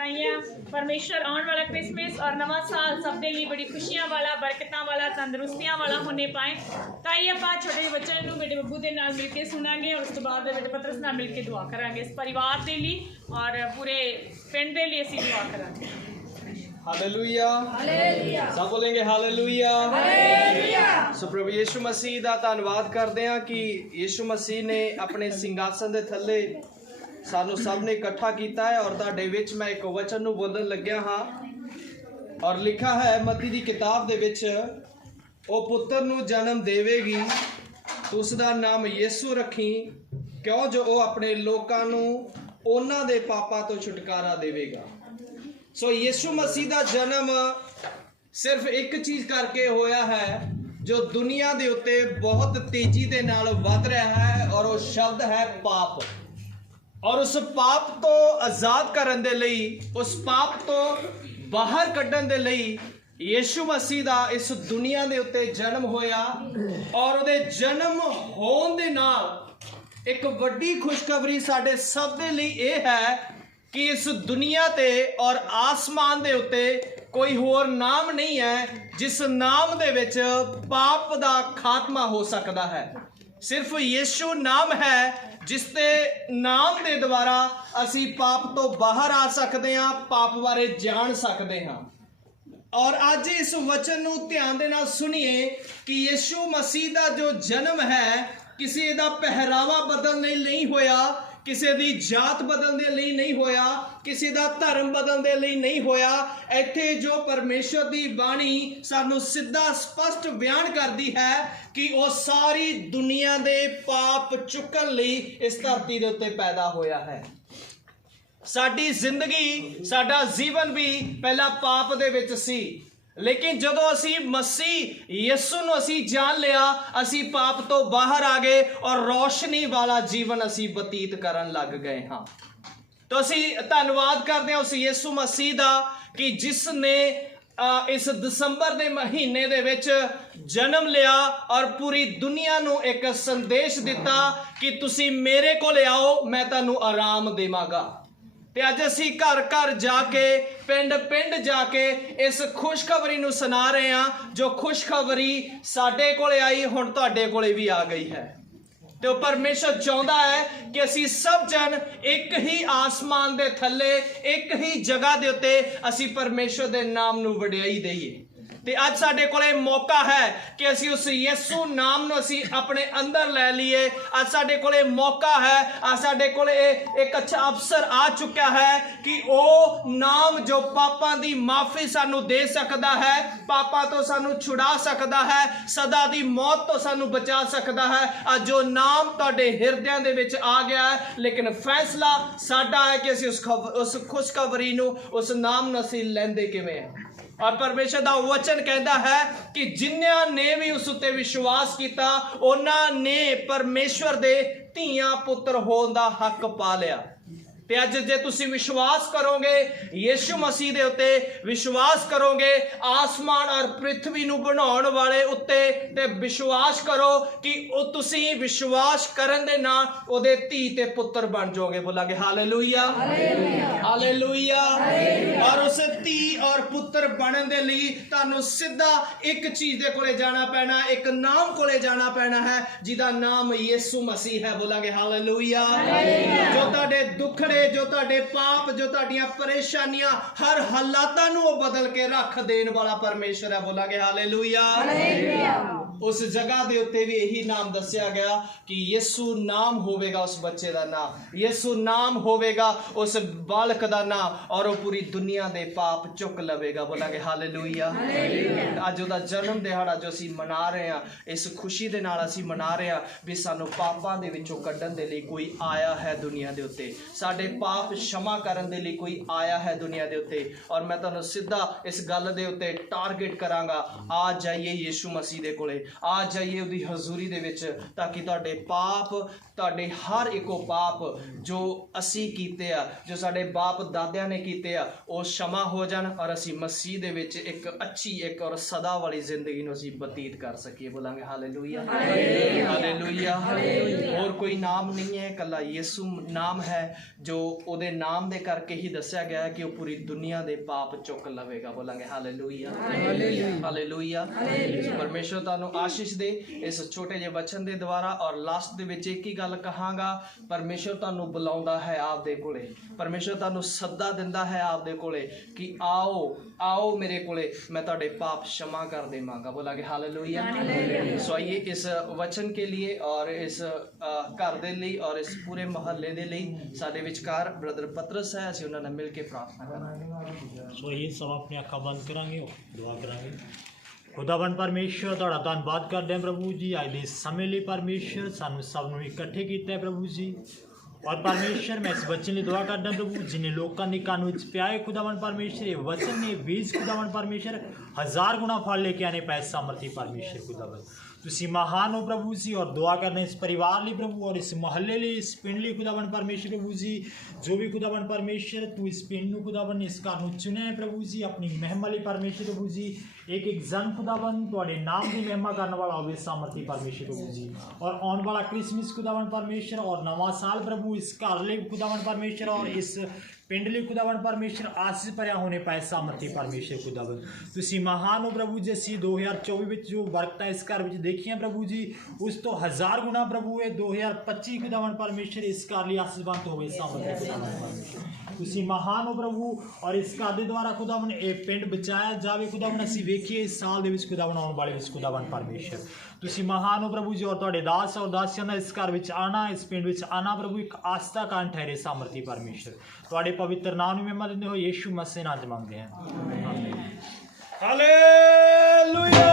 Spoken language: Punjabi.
ਵਧਾਈਆਂ। ਪਰਮੇਸ਼ਰ ਆਉਣ ਵਾਲਾ ਕ੍ਰਿਸਮਸ ਔਰ ਨਵਾਂ ਸਾਲ ਸਭ ਦੇ ਲਈ ਬੜੀ ਖੁਸ਼ੀਆਂ ਵਾਲਾ ਬਰਕਤਾਂ ਵਾਲਾ ਤੰਦਰੁਸਤੀਆਂ ਵਾਲਾ ਹੋਣੇ ਪਾਏ। ਤਾਂ ਇਹ ਆਪਾਂ ਛੋਟੇ ਜਿਹੇ ਬੱਚੇ ਨੂੰ ਬੇਟੇ ਬੱਬੂ ਦੇ ਨਾਲ ਮਿਲ ਕੇ ਸੁਣਾਂਗੇ ਔਰ ਉਸ ਤੋਂ ਬਾਅਦ ਬੇਟੇ ਪਤਰਸ ਨਾਲ ਮਿਲ ਕੇ ਦੁਆ ਕਰਾਂਗੇ ਇਸ ਪਰਿਵਾਰ ਦੇ ਲਈ ਔਰ ਪੂਰੇ ਪਿੰਡ ਦੇ ਲਈ ਅਸੀਂ ਦੁਆ ਕਰਾਂਗੇ। ਹਾਲੇਲੂਇਆ ਹਾਲੇਲੂਇਆ ਸਭ ਬੋਲेंगे ਹਾਲੇਲੂਇਆ ਹਾਲੇਲੂਇਆ ਸੋ ਪ੍ਰਭੂ ਯੀਸ਼ੂ ਮਸੀਹ ਦਾ ਧੰਨਵਾਦ ਕਰਦੇ ਹਾਂ ਕਿ ਯੀਸ਼ੂ ਮਸੀਹ ਨੇ ਆਪਣੇ ਸਿੰਘਾਸਨ ਦੇ ਥੱਲੇ ਸਾਨੂੰ ਸਭ ਨੇ ਇਕੱਠਾ ਕੀਤਾ ਹੈ ਔਰ ਤੁਹਾਡੇ ਵਿੱਚ ਮੈਂ ਇੱਕ ਵਚਨ ਨੂੰ ਬੋਲਣ ਲੱਗਿਆ ਹਾਂ। ਔਰ ਲਿਖਾ ਹੈ, ਮਤੀ ਦੀ ਕਿਤਾਬ ਦੇ ਵਿੱਚ, ਉਹ ਪੁੱਤਰ ਨੂੰ ਜਨਮ ਦੇਵੇਗੀ ਤੂੰ ਉਸ ਦਾ ਨਾਮ ਯੀਸ਼ੂ ਰੱਖੀ, ਕਿਉਂ ਜੋ ਉਹ ਆਪਣੇ ਲੋਕਾਂ ਨੂੰ ਉਹਨਾਂ ਦੇ ਪਾਪਾਂ ਤੋਂ ਛੁਟਕਾਰਾ ਦੇਵੇਗਾ? ਸੋ ਯਿਸੂ ਮਸੀਹ ਦਾ ਜਨਮ ਸਿਰਫ ਇੱਕ ਚੀਜ਼ ਕਰਕੇ ਹੋਇਆ ਹੈ, ਜੋ ਦੁਨੀਆ ਦੇ ਉੱਤੇ ਬਹੁਤ ਤੇਜ਼ੀ ਦੇ ਨਾਲ ਵੱਧ ਰਿਹਾ ਹੈ ਔਰ ਉਹ ਸ਼ਬਦ ਹੈ ਪਾਪ। ਔਰ ਉਸ ਪਾਪ ਤੋਂ ਆਜ਼ਾਦ ਕਰਨ ਦੇ ਲਈ, ਉਸ ਪਾਪ ਤੋਂ ਬਾਹਰ ਕੱਢਣ ਦੇ ਲਈ ਯੀਸ਼ੂ ਮਸੀਹ ਦਾ ਇਸ ਦੁਨੀਆ ਦੇ ਉੱਤੇ ਜਨਮ ਹੋਇਆ ਔਰ ਉਹਦੇ ਜਨਮ ਹੋਣ ਦੇ ਨਾਲ ਇੱਕ ਵੱਡੀ ਖੁਸ਼ਖਬਰੀ ਸਾਡੇ ਸਭ ਦੇ ਲਈ ਇਹ ਹੈ ਕਿ ਇਸ ਦੁਨੀਆ ਤੇ ਔਰ ਆਸਮਾਨ ਦੇ ਉੱਤੇ ਕੋਈ ਹੋਰ ਨਾਮ ਨਹੀਂ ਹੈ ਜਿਸ ਨਾਮ ਦੇ ਵਿੱਚ ਪਾਪ ਦਾ ਖਾਤਮਾ ਹੋ ਸਕਦਾ ਹੈ। ਸਿਰਫ ਯੀਸ਼ੂ ਨਾਮ ਹੈ, ਜਿਸ ਦੇ ਨਾਮ ਦੇ ਦੁਆਰਾ ਅਸੀਂ ਪਾਪ ਤੋਂ ਬਾਹਰ ਆ ਸਕਦੇ ਹਾਂ, ਪਾਪ ਬਾਰੇ ਜਾਣ ਸਕਦੇ ਹਾਂ। ਔਰ ਅੱਜ ਇਸ ਵਚਨ ਨੂੰ ਧਿਆਨ ਦੇ ਨਾਲ ਸੁਣੀਏ ਕਿ ਯੀਸ਼ੂ ਮਸੀਹ ਦਾ ਜੋ ਜਨਮ ਹੈ, ਕਿਸੇ ਦਾ ਪਹਿਰਾਵਾ ਬਦਲ ਲਈ ਨਹੀਂ ਹੋਇਆ ਕਿਸੇ ਦੀ ਜਾਤ ਬਦਲਣ ਦੇ ਲਈ ਨਹੀਂ ਹੋਇਆ, ਕਿਸੇ ਦਾ ਧਰਮ ਬਦਲਣ ਦੇ ਲਈ ਨਹੀਂ ਹੋਇਆ, ਇੱਥੇ ਜੋ ਪਰਮੇਸ਼ਰ ਦੀ ਬਾਣੀ ਸਾਨੂੰ ਸਿੱਧਾ ਸਪਸ਼ਟ ਬਿਆਨ ਕਰਦੀ ਹੈ ਕਿ ਉਹ ਸਾਰੀ ਦੁਨੀਆ ਦੇ ਪਾਪ ਚੁੱਕਣ ਲਈ ਇਸ ਧਰਤੀ ਦੇ ਉੱਤੇ ਪੈਦਾ ਹੋਇਆ ਹੈ। ਸਾਡੀ ਜ਼ਿੰਦਗੀ, ਸਾਡਾ ਜੀਵਨ ਵੀ ਪਹਿਲਾਂ ਪਾਪ ਦੇ ਵਿੱਚ ਸੀ। ਲੇਕਿਨ ਜਦੋਂ ਅਸੀਂ ਮਸੀਹ ਯਿਸੂ ਨੂੰ ਅਸੀਂ ਜਾਣ ਲਿਆ, ਅਸੀਂ ਪਾਪ ਤੋਂ ਬਾਹਰ ਆ ਗਏ ਔਰ ਰੋਸ਼ਨੀ ਵਾਲਾ ਜੀਵਨ ਅਸੀਂ ਬਤੀਤ ਕਰਨ ਲੱਗ ਗਏ ਹਾਂ। ਤਾਂ ਅਸੀਂ ਧੰਨਵਾਦ ਕਰਦੇ ਹਾਂ ਉਸ ਯਿਸੂ ਮਸੀਹ ਦਾ ਕਿ ਜਿਸ ਨੇ ਇਸ ਦਸੰਬਰ ਦੇ ਮਹੀਨੇ ਦੇ ਵਿੱਚ ਜਨਮ ਲਿਆ ਔਰ ਪੂਰੀ ਦੁਨੀਆ ਨੂੰ ਇੱਕ ਸੰਦੇਸ਼ ਦਿੱਤਾ ਕਿ ਤੁਸੀਂ ਮੇਰੇ ਕੋਲ ਆਓ, ਮੈਂ ਤੁਹਾਨੂੰ ਆਰਾਮ ਦੇਵਾਂਗਾ। ਤੇ ਅੱਜ ਅਸੀਂ ਘਰ ਘਰ ਜਾ ਕੇ, ਪਿੰਡ ਪਿੰਡ ਜਾ ਕੇ ਇਸ ਖੁਸ਼ਖਬਰੀ ਨੂੰ ਸੁਣਾ ਰਹੇ ਹਾਂ, ਜੋ ਖੁਸ਼ਖਬਰੀ ਸਾਡੇ ਕੋਲੇ ਆਈ, ਹੁਣ ਤੁਹਾਡੇ ਕੋਲੇ ਵੀ ਆ ਗਈ ਹੈ। ਤੇ ਉਹ ਪਰਮੇਸ਼ਰ ਚਾਹੁੰਦਾ ਹੈ ਕਿ ਅਸੀਂ ਸਭ ਜਨ ਇੱਕ ਹੀ ਆਸਮਾਨ ਦੇ ਥੱਲੇ, ਇੱਕ ਹੀ ਜਗ੍ਹਾ ਦੇ ਉੱਤੇ ਅਸੀਂ ਪਰਮੇਸ਼ਰ ਦੇ ਨਾਮ ਨੂੰ ਵਡਿਆਈ ਦਈਏ। ਤੇ ਅੱਜ ਸਾਡੇ ਕੋਲੇ ਮੌਕਾ ਹੈ ਕਿ ਅਸੀਂ ਉਸ ਯਿਸੂ ਨਾਮ ਨੂੰ ਅਸੀਂ ਆਪਣੇ ਅੰਦਰ ਲੈ ਲਈਏ। ਅੱਜ ਸਾਡੇ ਕੋਲੇ ਮੌਕਾ ਹੈ, ਅੱਜ ਸਾਡੇ ਕੋਲੇ ਇਹ ਇੱਕ ਅੱਛਾ ਅਫਸਰ ਆ ਚੁੱਕਿਆ ਹੈ ਕਿ ਉਹ ਨਾਮ ਜੋ ਪਾਪਾਂ ਦੀ ਮਾਫੀ ਸਾਨੂੰ ਦੇ ਸਕਦਾ ਹੈ, ਪਾਪਾਂ ਤੋਂ ਸਾਨੂੰ ਛੁਡਾ ਸਕਦਾ ਹੈ, ਸਦਾ ਦੀ ਮੌਤ ਤੋਂ ਸਾਨੂੰ ਬਚਾ ਸਕਦਾ ਹੈ। ਅੱਜ ਜੋ ਨਾਮ ਤੁਹਾਡੇ ਹਿਰਦਿਆਂ ਦੇ ਵਿੱਚ ਆ ਗਿਆ ਹੈ, ਲੇਕਿਨ ਫੈਸਲਾ ਸਾਡਾ ਹੈ ਕਿ ਅਸੀਂ ਉਸ ਖਬ- ਉਸ ਖੁਸ਼ਖਬਰੀ ਨੂੰ, ਉਸ ਨਾਮ ਨੂੰ ਅਸੀਂ ਲੈਂਦੇ ਕਿਵੇਂ ਹਾਂ। ਔਰ ਪਰਮੇਸ਼ਰ ਦਾ ਵਚਨ ਕਹਿੰਦਾ ਹੈ ਕਿ ਜਿਨ੍ਹਾਂ ਨੇ ਵੀ ਉਸ ਉੱਤੇ ਵਿਸ਼ਵਾਸ ਕੀਤਾ ਉਹਨਾਂ ਨੇ ਪਰਮੇਸ਼ਵਰ ਦੇ ਧੀਆਂ ਪੁੱਤਰ ਹੋਣ ਦਾ ਹੱਕ ਪਾ ਲਿਆ। ਤੇ ਅੱਜ ਜੇ ਤੁਸੀਂ ਵਿਸ਼ਵਾਸ ਕਰੋਗੇ ਯੀਸ਼ੂ ਮਸੀਹ ਦੇ ਉੱਤੇ ਵਿਸ਼ਵਾਸ ਕਰੋਗੇ ਆਸਮਾਨ ਔਰ ਪ੍ਰithvi ਨੂੰ ਬਣਾਉਣ ਵਾਲੇ ਉੱਤੇ ਤੇ ਵਿਸ਼ਵਾਸ ਕਰੋ ਕਿ ਉਹ ਤੁਸੀਂ ਵਿਸ਼ਵਾਸ ਕਰਨ ਦੇ ਨਾਲ ਉਹਦੇ ਧੀ ਤੇ ਪੁੱਤਰ ਬਣ ਜਾਓਗੇ। ਬੋਲਾਂਗੇ ਹਾਲੇਲੂਇਆ। ਹਾਲੇਲੂਇਆ। ਔਰ ਉਸ ਧੀ ਔਰ ਪੁੱਤਰ ਬਣਨ ਦੇ ਲਈ ਤੁਹਾਨੂੰ ਸਿੱਧਾ ਇੱਕ ਚੀਜ਼ ਦੇ ਕੋਲੇ ਜਾਣਾ ਪੈਣਾ ਇੱਕ ਨਾਮ ਕੋਲੇ ਜਾਣਾ ਪੈਣਾ ਹੈ ਜਿਹਦਾ ਨਾਮ ਯੀਸ਼ੂ ਮਸੀਹ ਹੈ। ਬੋਲਾਂਗੇ ਹਾਲੇਲੂਇਆ। ਜੋ ਤੁਹਾਡੇ ਦੁੱਖੜੇ ਜੋ ਤੁਹਾਡੇ ਪਾਪ ਜੋ ਤੁਹਾਡੀਆਂ ਪਰੇਸ਼ਾਨੀਆਂ ਹਰ ਹਾਲਾਤਾਂ ਨੂੰ ਉਹ ਬਦਲ ਕੇ ਰੱਖ ਦੇਣ ਵਾਲਾ ਪਰਮੇਸ਼ਰ ਹੈ। ਬੋਲਾਂਗੇ ਹਾਲੇਲੂਇਆ। ਉਸ ਜਗ੍ਹਾ ਦੇ ਉੱਤੇ ਵੀ ਇਹੀ ਨਾਮ ਦੱਸਿਆ ਗਿਆ ਕਿ ਯਿਸੂ ਨਾਮ ਹੋਵੇਗਾ ਉਸ ਬੱਚੇ ਦਾ ਨਾਮ ਯਿਸੂ ਨਾਮ ਹੋਵੇਗਾ ਉਸ ਬਾਲਕ ਦਾ ਨਾਮ ਔਰ ਉਹ ਪੂਰੀ ਦੁਨੀਆ ਦੇ ਪਾਪ ਚੁੱਕ ਲਵੇਗਾ ਬੋਲਾਂਗੇ ਹਾਲੇਲੂਇਆ ਅੱਜ ਉਹਦਾ ਜਨਮ ਦਿਹਾੜਾ ਜੋ ਅਸੀਂ ਮਨਾ ਰਹੇ ਹਾਂ ਇਸ ਖੁਸ਼ੀ ਦੇ ਨਾਲ ਅਸੀਂ ਮਨਾ ਰਹੇ ਹਾਂ ਵੀ ਸਾਨੂੰ ਪਾਪਾਂ ਦੇ ਵਿੱਚੋਂ ਕੱਢਣ ਦੇ ਲਈ ਕੋਈ ਆਇਆ ਹੈ ਦੁਨੀਆ ਦੇ ਉੱਤੇ। ਸਾਡੇ ਪਾਪ ਸ਼ਮਾ ਕਰਨ ਦੇ ਲਈ ਕੋਈ ਆਇਆ ਹੈ ਦੁਨੀਆ ਦੇ ਉੱਤੇ। ਔਰ ਮੈਂ ਤੁਹਾਨੂੰ ਸਿੱਧਾ ਇਸ ਗੱਲ ਦੇ ਉੱਤੇ ਟਾਰਗੇਟ ਕਰਾਂਗਾ ਆ ਜਾਈਏ ਯੀਸ਼ੂ ਮਸੀਹ ਦੇ ਕੋਲੇ ਆ ਜਾਈਏ ਉਹਦੀ ਹਜ਼ੂਰੀ ਦੇ ਵਿੱਚ ਤਾਂ ਕਿ ਤੁਹਾਡੇ ਪਾਪ ਤੁਹਾਡੇ ਹਰ ਇੱਕੋ ਪਾਪ ਜੋ ਅਸੀਂ ਕੀਤੇ ਆ ਜੋ ਸਾਡੇ ਬਾਪ ਦਾਦਿਆਂ ਨੇ ਕੀਤੇ ਆ ਉਹ ਸ਼ਮਾ ਹੋ ਜਾਣ ਔਰ ਔਰ ਅਸੀਂ ਮਸੀਹ ਦੇ ਵਿੱਚ ਇੱਕ ਅੱਛੀ ਇੱਕ ਔਰ ਸਦਾ ਵਾਲੀ ਜ਼ਿੰਦਗੀ ਨੂੰ ਅਸੀਂ ਬਤੀਤ ਕਰ ਸਕੀਏ। ਬੋਲਾਂਗੇ ਹਾਲੇਲੂਇਆ। ਹਾਲੇਲੂਇਆ। ਹੋਰ ਕੋਈ ਨਾਮ ਨਹੀਂ ਹੈ ਕੱਲਾ ਯਿਸੂ ਨਾਮ ਹੈ ਜੋ ਉਹਦੇ ਨਾਮ ਦੇ ਕਰਕੇ ਹੀ ਦੱਸਿਆ ਗਿਆ ਹੈ ਕਿ ਉਹ ਪੂਰੀ ਦੁਨੀਆ ਦੇ ਪਾਪ ਚੁੱਕ ਲਵੇਗਾ। ਬੋਲਾਂਗੇ ਹਾਲੇਲੂਇਆ। ਹਾਲੇਲੂਇਆ। ਪਰਮੇਸ਼ਰ ਤੁਹਾਨੂੰ ਆਸ਼ੀਸ਼ ਦੇ ਇਸ ਛੋਟੇ ਜਿਹੇ ਵਚਨ ਦੇ ਦੁਆਰਾ ਔਰ ਲਾਸਟ ਦੇ ਵਿੱਚ ਇੱਕ ਹੀ ਗੱਲ ਕਹਾਂਗਾ ਪਰਮੇਸ਼ਰ ਤੁਹਾਨੂੰ ਬੁਲਾਉਂਦਾ ਹੈ ਆਪਦੇ ਕੋਲੇ। ਪਰਮੇਸ਼ਰ ਤੁਹਾਨੂੰ ਸੱਦਾ ਦਿੰਦਾ ਹੈ ਆਪਦੇ ਕੋਲੇ ਕਿ ਆਓ ਆਓ ਆਓ ਮੇਰੇ ਕੋਲੇ मैं ਤੁਹਾਡੇ पाप क्षमा कर देवांगा बोला कि हालेलुया सो आइए इस वचन के लिए और इस ਘਰ ਦੇ ਲਈ ਔਰ ਇਸ ਪੂਰੇ ਮਹੱਲੇ ਦੇ ਲਈ ਸਾਡੇ ਵਿਚਕਾਰ ਬ੍ਰਦਰ ਪਤਰਸ ਹੈ ਅਸੀਂ ਉਹਨਾਂ ਨਾਲ ਮਿਲ ਕੇ ਪ੍ਰਾਰਥਨਾ ਕਰਾਂਗੇ। ਸੋ ਇਹ ਸਭ ਆਪਣੀ ਅੱਖਾਂ ਬੰਦ ਕਰਾਂਗੇ ਦੁਆ ਕਰਾਂਗੇ। ਖੁਦਾਵੰਦ ਪਰਮੇਸ਼ਰ ਤੁਹਾਡਾ ਧੰਨਵਾਦ ਕਰਦੇ ਹਾਂ ਪ੍ਰਭੂ ਜੀ। ਅੱਜ ਦੇ ਸਮੇਂ ਲਈ ਪਰਮੇਸ਼ਰ ਸਾਨੂੰ ਸਭ ਨੂੰ ਇਕੱਠੇ ਕੀਤਾ ਹੈ ਪ੍ਰਭੂ ਜੀ। ਔਰ ਪਰਮੇਸ਼ਰ ਮੈਂ ਇਸ ਵਚਨ ਲਈ ਦੁਆ ਕਰਦਾ ਹਾਂ ਪ੍ਰਭੂ ਜਿਨੇ ਲੋਕਾਂ ਦੇ ਕੰਨ ਵਿੱਚ ਪਿਆਏ ਖੁਦਾਵੰਦ ਪਰਮੇਸ਼ਰ ਇਹ ਵਚਨ ਨੇ ਬੀਜ ਖੁਦਾਵੰਦ ਪਰਮੇਸ਼ਰ ਹਜ਼ਾਰ ਗੁਣਾ ਫਲ ਲੈ ਕੇ ਆਨੇ ਪੈ ਸਮਰਥੀ ਪਰਮੇਸ਼ਰ ਖੁਦਾਵੰਦ ਤੁਸੀਂ ਮਹਾਨ ਹੋ ਪ੍ਰਭੂ ਜੀ ਔਰ ਦੁਆ ਕਰਨੇ ਇਸ ਪਰਿਵਾਰ ਲਈ ਪ੍ਰਭੂ ਔਰ ਇਸ ਮਹੱਲੇ ਲਈ ਇਸ ਪਿੰਡ ਲਈ ਖੁਦਾਵੰਦ ਪਰਮੇਸ਼ਰ ਪ੍ਰਭੂ ਜੀ ਜੋ ਵੀ ਖੁਦਾਵੰਦ ਪਰਮੇਸ਼ਰ ਤੂੰ ਇਸ ਪਿੰਡ ਨੂੰ ਖੁਦਾਵੰਦ ਇਸ ਘਰ ਨੂੰ ਚੁਣਿਆ ਹੈ ਪ੍ਰਭੂ ਜੀ ਆਪਣੀ ਮਹਿਮਾ ਲਈ ਪਰਮੇਸ਼ਰ ਪ੍ਰਭੂ ਜੀ ਇੱਕ ਇੱਕ ਜਨ ਖੁਦਾਵੰਦ ਤੁਹਾਡੇ ਨਾਮ ਦੀ ਮਹਿਮਾ ਕਰਨ ਵਾਲਾ ਹੋਵੇ ਸਮਰਥੀ ਪਰਮੇਸ਼ਰ ਪ੍ਰਭੂ ਜੀ ਔਰ ਆਉਣ ਵਾਲਾ ਕ੍ਰਿਸਮਸ ਖੁਦਾਵੰਦ ਪਰਮੇਸ਼ਰ ਔਰ ਨਵਾਂ ਸਾਲ ਪ੍ਰਭੂ ਇਸ ਘਰ ਲਈ ਖੁਦਾਵੰਦ ਪਰਮੇਸ਼ਰ ਔਰ ਇਸ ਪਿੰਡ ਲਈ ਖੁਦਾਵੰਦ ਪਰਮੇਸ਼ਰ ਆਸੀਸ ਭਰਿਆ ਹੋਣੇ ਪਾਏ ਸਮਰਥੀ ਪਰਮੇਸ਼ਰ ਖੁਦਾਵੰਦ ਤੁਸੀਂ ਮਹਾਨ ਹੋ ਪ੍ਰਭੂ ਜੀ ਅਸੀਂ 2024 ਵਿੱਚ ਜੋ ਬਰਕਤਾਂ ਇਸ ਘਰ ਵਿੱਚ ਦੇਖੀਆਂ ਪ੍ਰਭੂ ਜੀ ਉਸ ਤੋਂ ਹਜ਼ਾਰ ਗੁਣਾ ਪ੍ਰਭੂ ਇਹ 2025 ਖੁਦਾਵੰਦ ਪਰਮੇਸ਼ਰ ਇਸ ਘਰ ਲਈ ਆਸੀਸਵੰਤ ਹੋਵੇ ਸਮਰਥੀ ਖੁਦਾਵੰਦ ਪਰਮੇਸ਼ਰ ਤੁਸੀਂ ਮਹਾਨ ਹੋ ਪ੍ਰਭੂ ਔਰ ਇਸ ਘਰ ਦੇ ਦੁਆਰਾ ਖੁਦਾਵੰਦ ਇਹ ਪਿੰਡ ਬਚਾਇਆ ਜਾਵੇ ਖੁਦਾਵੰਦ ਅਸੀਂ ਵੇਖੀਏ ਇਸ ਸਾਲ ਦੇ ਵਿੱਚ ਖੁਦਾਵੰਦ ਆਉਣ ਵਾਲੇ ਵਿੱਚ ਖੁਦਾਵੰਦ ਪਰਮੇਸ਼ਰ। ਤੁਸੀਂ ਮਹਾਨ ਹੋ ਪ੍ਰਭੂ ਜੀ ਔਰ ਤੁਹਾਡੇ ਦਾਸ ਔਰ ਦਾਸੀਆਂ ਦਾ ਇਸ ਘਰ ਵਿੱਚ ਆਣਾ, ਇਸ ਪਿੰਡ ਵਿੱਚ ਆਣਾ ਪ੍ਰਭੂ, ਇੱਕ ਆਸਥਾ ਕਾਨ ਠਹਿਰੇ ਸਮਰਥੀ ਪਰਮੇਸ਼ਰ। ਤੁਹਾਡੇ ਪਵਿੱਤਰ ਨਾਮ ਨੂੰ ਮਹਿਮਾ ਦਿੰਦੇ ਹੋਏ ਯੀਸ਼ੂ ਮਸੀਹ ਨਾਲ ਮੰਗਦੇ ਹਾਂ। ਆਮੀਨ ਹਾਲੇ